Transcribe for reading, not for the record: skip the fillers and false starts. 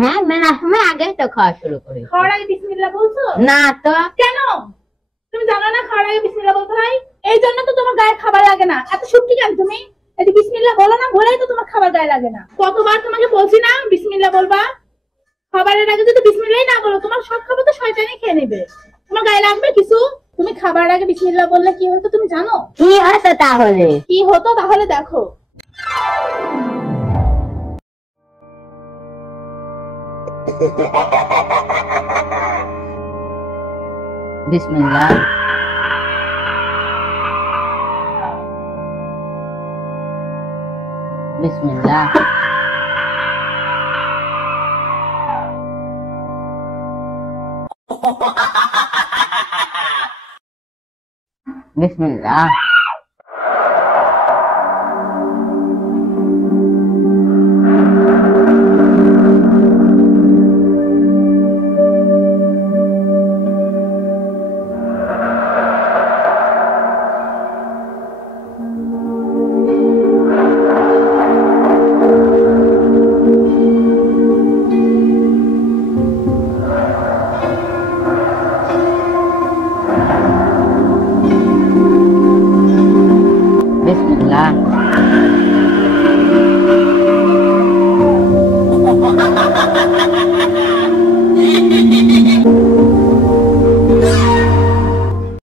হ্যাঁ মেলা সময় আগে তো খাওয়া শুরু করি। খাওয়ার আগে বিসমিল্লাহ বলছো? না তো। কেন? তুমি জানো না খাওয়ার আগে বিসমিল্লাহ বলতে হয়? এই জন্য তো তোমার গায়ে খাবার লাগে না। এত শুটকি কেন তুমি? এই বিসমিল্লাহ বলো না, বলেই তো তোমার খাবার গায়ে লাগে না। কতবার তোমাকে বলছি না বিসমিল্লাহ বলবা? খাবারের আগে যদি বিসমিল্লাহ না বলো, তোমার সব খাবার তো শয়তানি খেয়ে নেবে। তোমার গায়ে লাগবে কিছু? তুমি খাবার আগে বিসমিল্লাহ বললে কি হতো তুমি জানো? কি হতো তাহলে? কি হতো তাহলে দেখো। বিসমিল্লাহ। বিসমিল্লাহ। বিসমিল্লাহ। Bismillah.